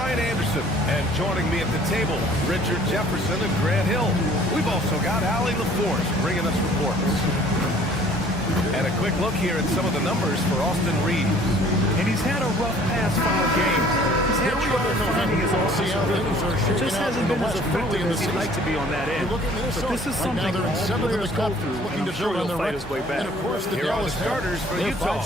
Brian Anderson. And joining me at the table, Richard Jefferson and Grant Hill. We've also got Allie LaForce bringing us reports. And a quick look here at some of the numbers for Austin Reeves. And he's had a rough past 5 games. He's had trouble finding his offensive rhythm. It just hasn't been as effective as he'd like to be on that end. But this is something all players go through, and I'm sure he'll fight his way back. And of course, the Here are the starters for Utah.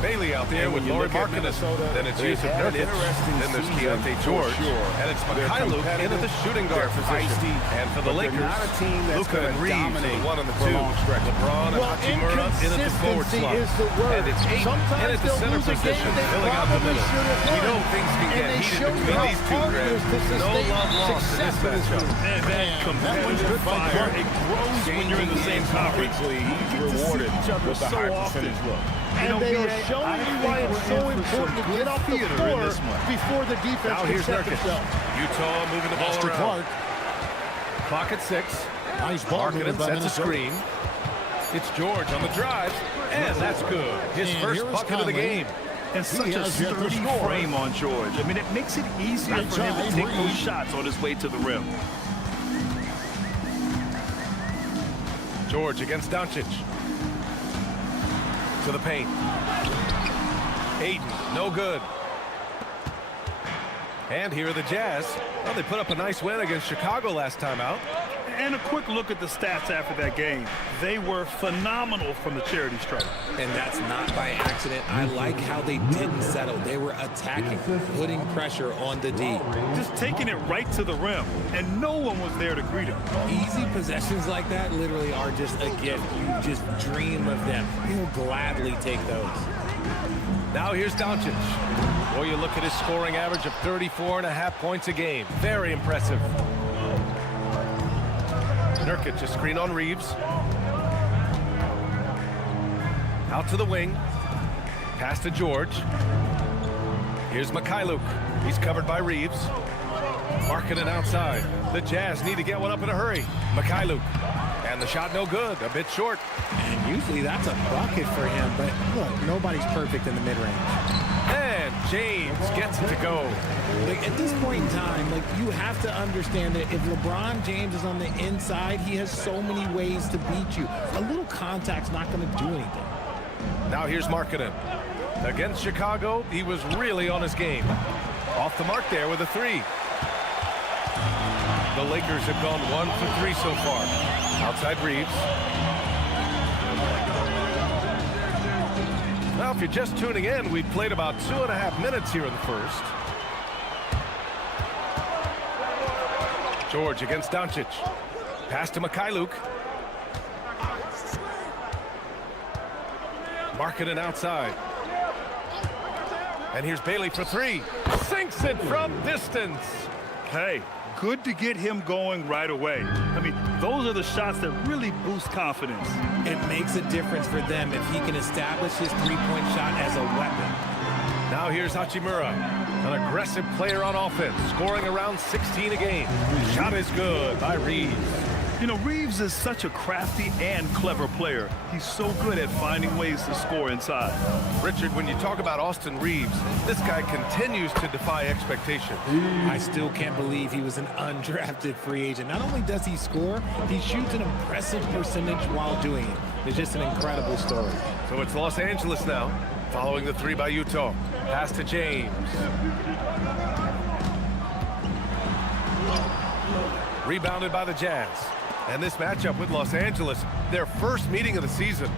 Bailey out there with Laurie Markkanen. Then it's Yusuf Nurkic. Then there's Keontae George. And it's Mikhailuk into the shooting guard position. And for the Lakers, Luka and Reeves in the 1 and the 2. LeBron and Hachimura in at the forward slot. And it's Ayton in at the center position, filling out the middle. We know things can get heated between these two, Greg. No love lost in this matchup. And that competitive fire, it grows when you're in the same conference. Rewarded each other with the so high often. percentage look. And they are showing you why it's so important to get off the floor before the defense Now can here's set Nurkic. themselves. Utah moving the ball Pass to around. Clark. Clock at 6. Nice ball movement Markkanen by sets a Minnesota. screen. It's George on the drive, and that's good. His And first here is bucket of the Conley. game. And such a has yet to sturdy score. frame on George. I mean, it makes it easier for him to take those shots on his way to the rim. George against Doncic. To the paint. Ayton, no good. And here are the Jazz. Well, they put up a nice win against Chicago last time out. And a quick look at the stats after that game. They were phenomenal from the charity stripe. And that's not by accident. I like how they didn't settle. They were attacking, putting pressure on the D. Just taking it right to the rim, and no one was there to greet him. Easy possessions like that literally are just a gift. You just dream of them. You'll gladly take those. Now here's Doncic. Boy, you look at his scoring average of 34.5 points a game. Very impressive. Nurkic, a screen on Reeves. Out to the wing. Pass to George. Here's Mikhailuk. He's covered by Reeves. Markkanen outside. The Jazz need to get one up in a hurry. Mikhailuk. And the shot no good. A bit short. And usually that's a bucket for him, but look, nobody's perfect in the mid-range. And James gets it to go. Like, at this point in time, like, you have to understand that if LeBron James is on the inside, he has so many ways to beat you. A little contact's not going to do anything. Now here's Markkanen. Against Chicago, he was really on his game. Off the mark there with a 3. The Lakers have gone 1 for 3 so far. Outside Reeves. Now, if you're just tuning in, we've played about 2.5 minutes here in the first. George against Doncic. Pass to Mikhailuk. Markkanen outside. And here's Bailey for 3. Sinks it from distance. Hey, good to get him going right away. I mean, those are the shots that really boost confidence. It makes a difference for them if he can establish his three-point shot as a weapon. Now here's Hachimura, an aggressive player on offense, scoring around 16 a game. Shot is good by Reeves. You know, Reeves is such a crafty and clever player. He's so good at finding ways to score inside. Richard, when you talk about Austin Reeves, this guy continues to defy expectations. I still can't believe he was an undrafted free agent. Not only does he score, he shoots an impressive percentage while doing it. It's just an incredible story. So it's Los Angeles now, following the 3 by Utah. Pass to James. Rebounded by the Jazz. And this matchup with Los Angeles, their first meeting of the season.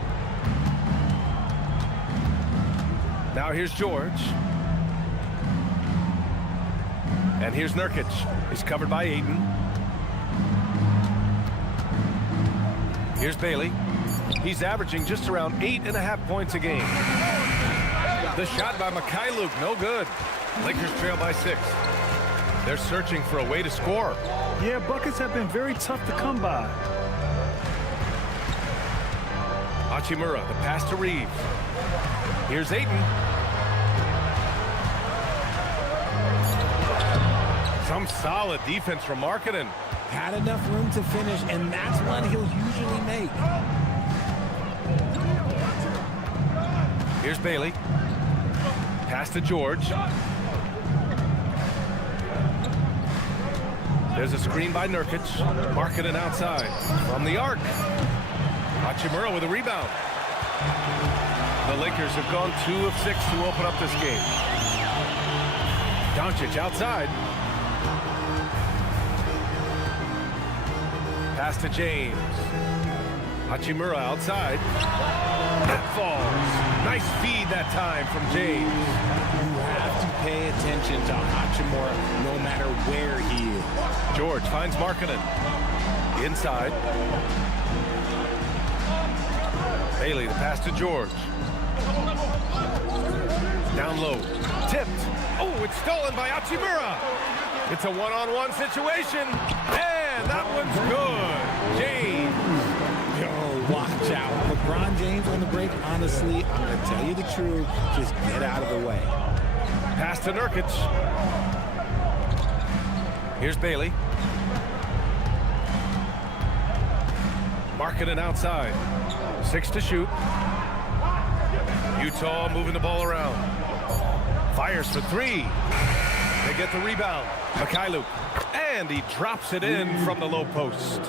Now here's George. And here's Nurkic. He's covered by Ayton. Here's Bailey. He's averaging just around 8.5 points a game. The shot by Mikhailuk, no good. Lakers trail by 6. They're searching for a way to score. Yeah, buckets have been very tough to come by. Hachimura, the pass to Reeves. Here's Ayton. Some solid defense from Markkanen. Had enough room to finish, and that's what he'll usually make. Here's Bailey. Pass to George. There's a screen by Nurkic. Markkanen outside. From the arc. Hachimura with a rebound. The Lakers have gone 2 of 6 to open up this game. Doncic outside. Pass to James. Hachimura outside. That falls. Nice feed that time from James. You have to pay attention to Hachimura no matter where he is. George finds Markkanen. Inside. Bailey, the pass to George. Down low. Tipped. Oh, it's stolen by Hachimura. It's a one-on-one situation. And that one's good. James. Yo, watch out. LeBron James on the break, honestly, I'm going to tell you the truth. Just get out of the way. Pass to Nurkic. Here's Bailey. Markkanen outside. 6 to shoot. Utah moving the ball around. Fires for 3. They get the rebound. Mikhailuk. And he drops it in from the low post.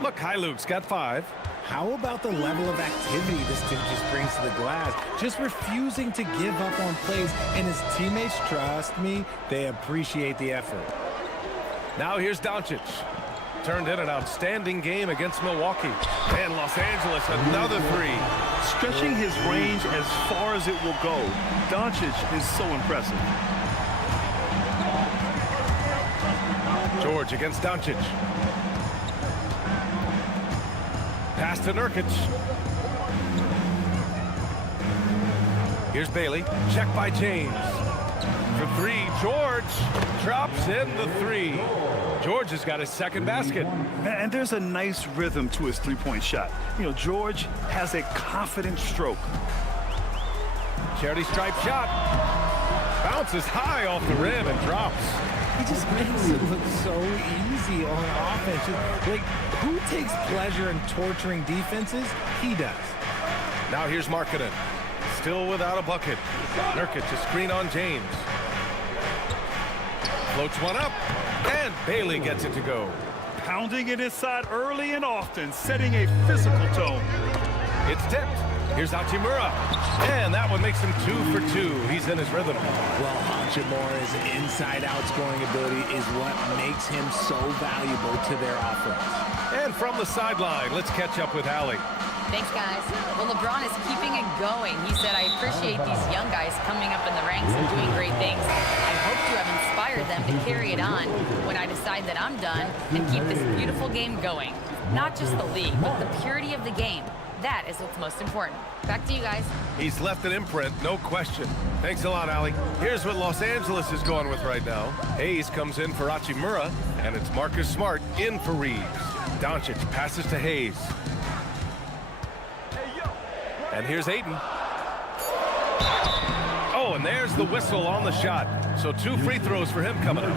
Mikhailuk's got 5. How about the level of activity this team just brings to the glass? Just refusing to give up on plays. And his teammates, trust me, they appreciate the effort. Now here's Doncic. Turned in an outstanding game against Milwaukee. And Los Angeles, another 3. Stretching his range as far as it will go. Doncic is so impressive. George against Doncic. Pass to Nurkic. Here's Bailey. Check by James. For 3, George drops in the 3. George has got his second basket. And there's a nice rhythm to his three-point shot. You know, George has a confident stroke. Charity stripe shot. Bounces high off the rim and drops. He just makes it look so easy on offense. Like, who takes pleasure in torturing defenses? He does. Now here's Markkanen. Still without a bucket. Nurkic a screen on James. Floats one up. And Bailey gets it to go. Pounding it inside early and often, setting a physical tone. It's tipped. Here's Hachimura. And that one makes him 2 for 2. He's in his rhythm. Well, Hachimura's inside-out scoring ability is what makes him so valuable to their offense. And from the sideline, let's catch up with Allie. Thanks, guys. Well, LeBron is keeping it going. He said, I appreciate these young guys coming up in the ranks and doing great things. I hope to have inspired them to carry it on when I decide that I'm done and keep this beautiful game going. Not just the league, but the purity of the game. That is what's most important. Back to you guys. He's left an imprint, no question. Thanks a lot, Allie. Here's what Los Angeles is going with right now. Hayes comes in for Hachimura, and it's Marcus Smart in for Reeves. Doncic passes to Hayes. And here's Ayton. Oh, and there's the whistle on the shot. So 2 free throws for him coming up.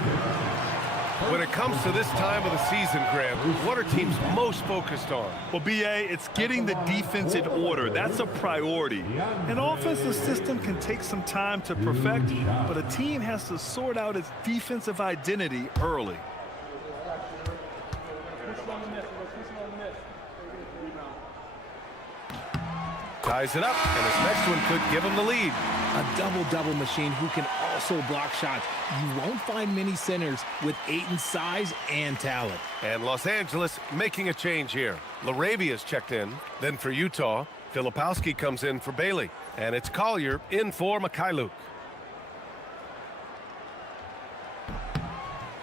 When it comes to this time of the season, Grant, what are teams most focused on? Well, B.A., it's getting the defense in order. That's a priority. An offensive system can take some time to perfect, but a team has to sort out its defensive identity early. Ties it up, and his next one could give him the lead. A double-double machine who can also block shots. You won't find many centers with Ayton's size and talent. And Los Angeles making a change here. Laravia's checked in. Then for Utah, Filipowski comes in for Bailey. And it's Collier in for Mikhailuk.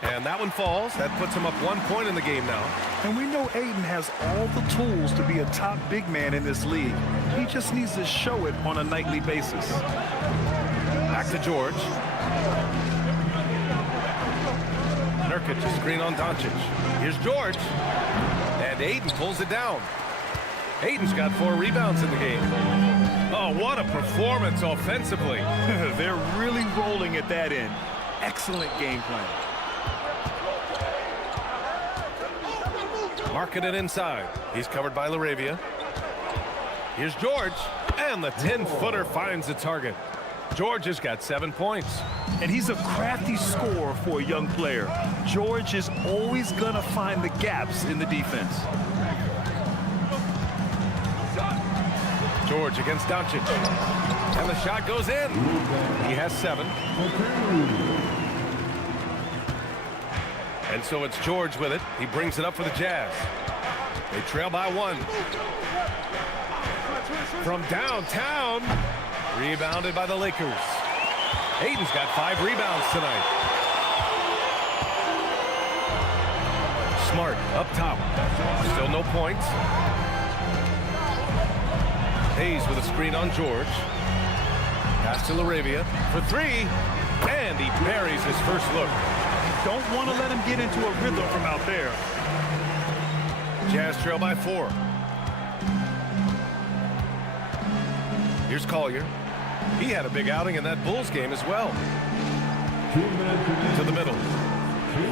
And that one falls. That puts him up 1 point in the game now. And we know Ayton has all the tools to be a top big man in this league. He just needs to show it on a nightly basis. Back to George. Nurkic, a screen on Doncic. Here's George. And Ayton pulls it down. Ayton's got 4 rebounds in the game. Oh, what a performance offensively. They're really rolling at that end. Excellent game plan. Markkanen inside. He's covered by Laravia. Here's George. And the 10-footer finds the target. George has got 7 points. And he's a crafty scorer for a young player. George is always going to find the gaps in the defense. George against Doncic. And the shot goes in. He has 7. And so it's George with it. He brings it up for the Jazz. They trail by 1. From downtown. Rebounded by the Lakers. Hayden's got 5 rebounds tonight. Smart up top. Still no points. Hayes with a screen on George. Pass to LaRavia for 3. And he buries his first look. Don't want to let him get into a rhythm from out there. Jazz trail by 4. Here's Collier. He had a big outing in that Bulls game as well. To the middle.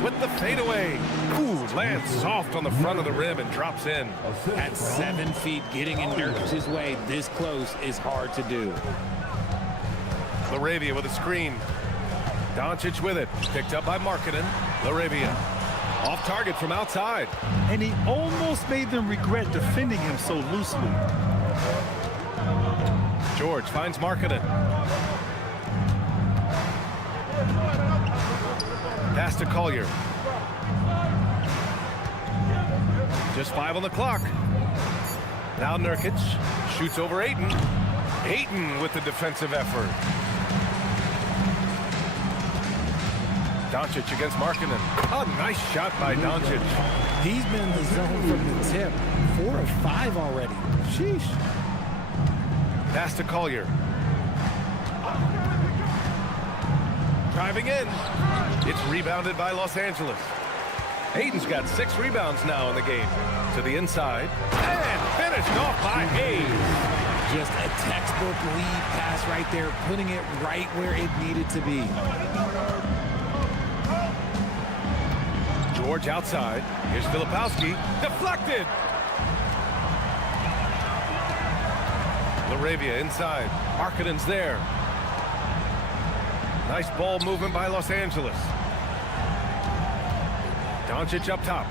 With the fadeaway. Ooh, lands soft on the front of the rim and drops in. At 7 feet, getting in Nurkic's way this close is hard to do. LaRavia with a screen. Doncic with it. Picked up by Markkanen. LaRavia. Off target from outside. And he almost made them regret defending him so loosely. George finds Markkanen. Pass to Collier. Just 5 on the clock. Now Nurkic shoots over Ayton. Ayton with the defensive effort. Doncic against Markkanen. A nice shot by Doncic. He's been in the zone from the tip. 4 of 5 already. Sheesh. Pass to Collier. Driving in. It's rebounded by Los Angeles. Hayden's got 6 rebounds now in the game. To the inside. And finished off by Hayes. Just a textbook lead pass right there, putting it right where it needed to be. George outside. Here's Filipowski. Deflected. LaRavia inside. Markkanen's there. Nice ball movement by Los Angeles. Doncic up top.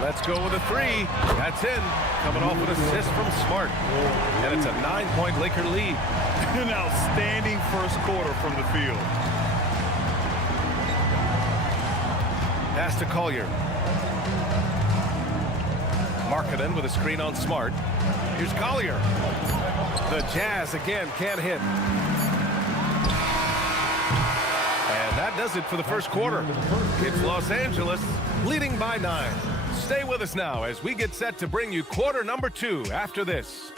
Let's go with a 3. That's in. Coming off an assist from Smart. And it's a 9-point Laker lead. An outstanding first quarter from the field. Pass to Collier. Markkanen with a screen on Smart. Here's Collier. The Jazz again can't hit. And that does it for the first quarter. It's Los Angeles leading by 9. Stay with us now as we get set to bring you quarter number 2 after this.